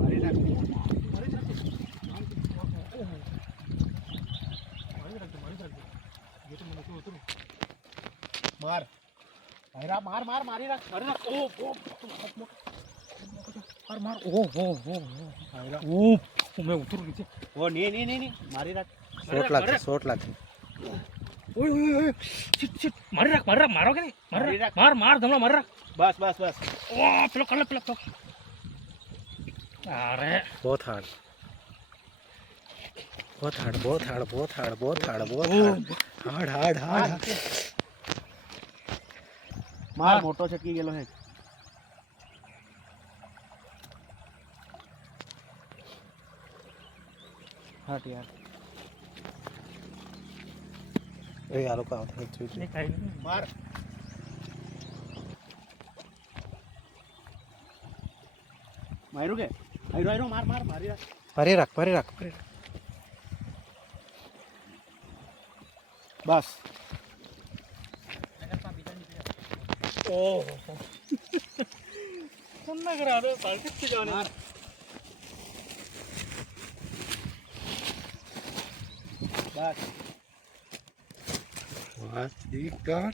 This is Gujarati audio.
મારી નાખ. માર ભાઈરા માર માર મારી રાખ મારી રાખ. ઓ માર માર. ઓ હો હો ભાઈરા. ઓ મેં ઉતરું નીચે. ઓ ને ને ને મારી રાખ. શોટ લાગે. ઓય ઓય ઓય શિટ શિટ મારી રાખ મારો કે નહીં મારી રાખ. માર ધમલા મારી રાખ. બસ બસ બસ. ઓ પેલો કલે પેલો. અરે बहुत हार्ड हार्ड માર મોટો છટકી ગયેલો હે. હટ યાર. એ આ લોકો આવતા છે. માર માર્યું કે આયરો માર માર મારી રાખ. ફરી રાખ. બસ. ઓહો તમને કરાડો પાર્ટી થી જવાની. માર બસ. વાહ ઠીક કર.